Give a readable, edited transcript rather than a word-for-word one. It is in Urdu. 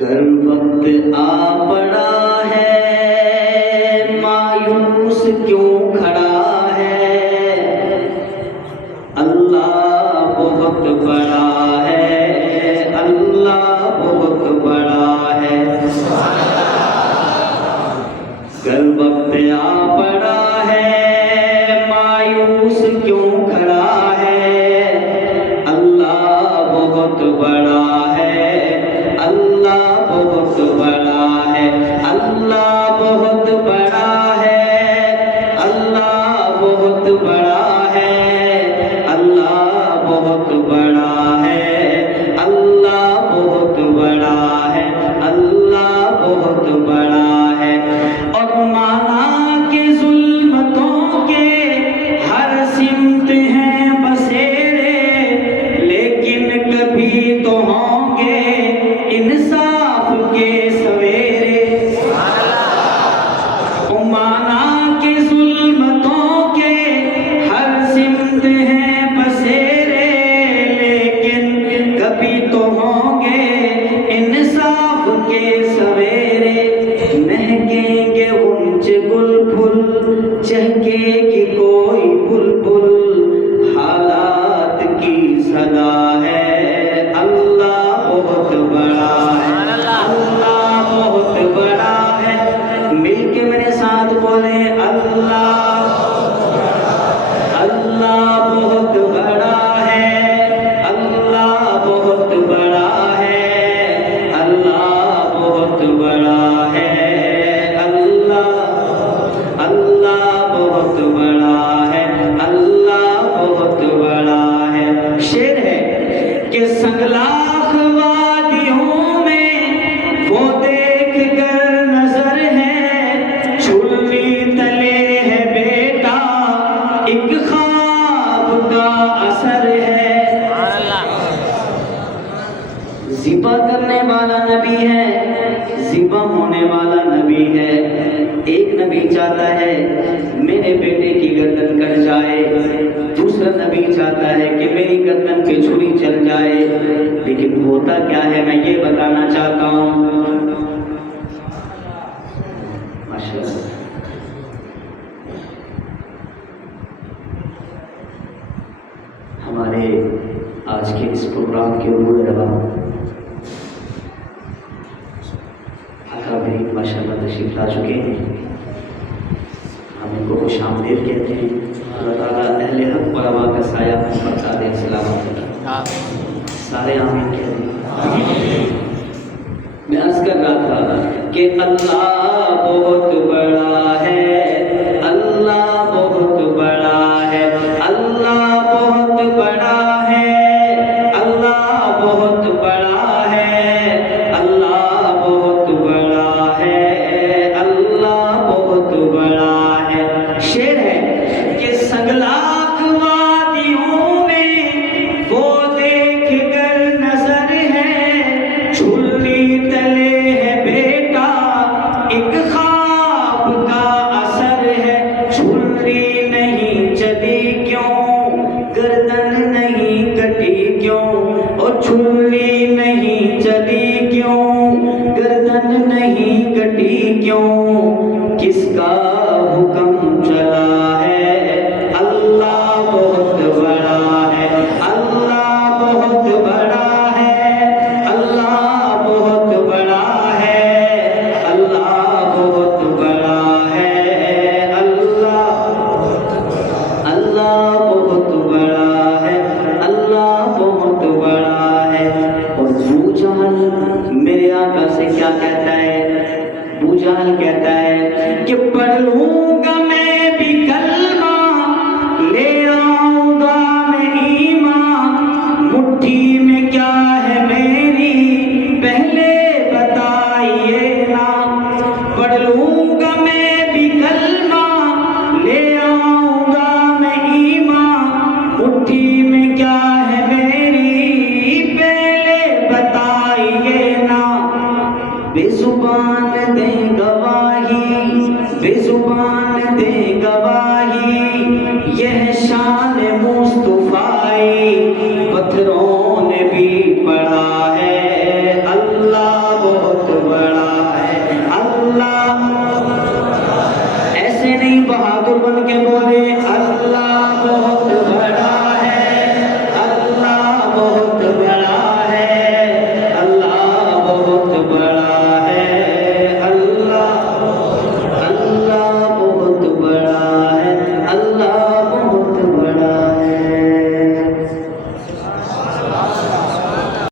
گر وقت آ پڑا ہے مایوس کیوں کھڑا ہے، اللہ بہت بڑا ہے، اللہ بہت بڑا ہے۔ گر وقت آ پڑا ہے مایوس کیوں کھڑا ہے، اللہ بہت بڑا ہے، اللہ بہت بڑا ہے، اللہ بہت بڑا ہے، اللہ بہت بڑا ہے، اللہ بہت بڑا ہے، اللہ بہت بڑا ہے، اللہ بہت بڑا ہے۔ اور مانا کہ ظلمتوں کے ہر سمت ہیں بسیرے، لیکن کبھی تو ہوں گے انصاف کے سویرے۔ مانا کہ ظلمتوں کے ہر سمت ہیں بسیرے، لیکن کبھی تو ہوں گے انصاف کے سویرے۔ مہکیں گے غنچ گل پھول، چہکے گی کوئی بلبل، حالات کی صدا ہے، اللہ بہت بڑا ہے، اللہ بہت بڑا ہے۔ مل کے میرے ساتھ بولیں اللہ، اللہ بہت بڑا ہے، اللہ بہت بڑا ہے، اللہ بہت بڑا ہے، اللہ بہت بڑا ہے، اللہ بہت بڑا ہے۔ شعر ہے کہ سنگلاخ وادیوں میں وہ دیکھ کر نظر ہے، چلی تلے ہے بیٹا ایک خواب کا اثر ہے۔ ذبح کرنے والا نبی ہے، ذبح ہونے والا نبی ہے۔ ایک نبی چاہتا ہے میرے بیٹے کی گردن کٹ جائے، دوسرا نبی چاہتا ہے کہ میری گردن پہ چھری چل جائے، لیکن ہوتا کیا ہے میں یہ بتانا چاہتا ہوں۔ ماشاءاللہ ہمارے آج کے اس پروگرام کے روح روا اکابرین ماشاءاللہ تشریف لا چکے ہیں، ہم ان کو خوش آمدید کہتے ہیں۔ اللہ تعالیٰ اہل حق علماء کا سایہ ہم پر قادر سلامت رکھے، سارے آمین کہتے ہیں۔ میں عرض کر رہا تھا کہ اللہ بہت بڑا ہے، اللہ بہت بڑا ہے، اللہ بہت بڑا ہے، اللہ بہت بڑا ہے، اللہ بہت بڑا ہے، اللہ بہت بڑا ہے۔ شعر ہے کہ سنگلاخ وادیوں میں وہ دیکھ کر نظر ہے، چلی تلے ہے بیٹا ایک خواب کا اثر ہے۔ چھری نہیں چلی کیوں، گردن نہیں کٹی کیوں، اور چھری نہیں چلی کیوں، گردن نہیں کٹی کیوں، کس کا حکم چلا ہے، اللہ بہت بڑا ہے، اللہ بہت بڑا ہے، اللہ بہت بڑا ہے، اللہ بہت بڑا ہے، اللہ بہت بڑا ہے، اللہ بہت بڑا ہے۔ اور ابو جہل میرے آقا سے کیا کہتا ہے؟ ابو جہل کہتا ہے کہ پڑھ لوں گا میں بھی کلمہ، لے آؤں گا میں ایمان، مٹھی میں کیا ہے میری پہلے بتائیے نا۔ پڑھ لوں گا میں بھی کلمہ، لے آؤں گا میں ایمان، مٹھی میں کیا ہے میری پہلے بتائیے نا۔ بے زبان دے گواہی، بے زبان دے گواہی، یہ شان مصطفیٰ، پتھروں نے بھی پڑھا ہے، اللہ بہت کے بولے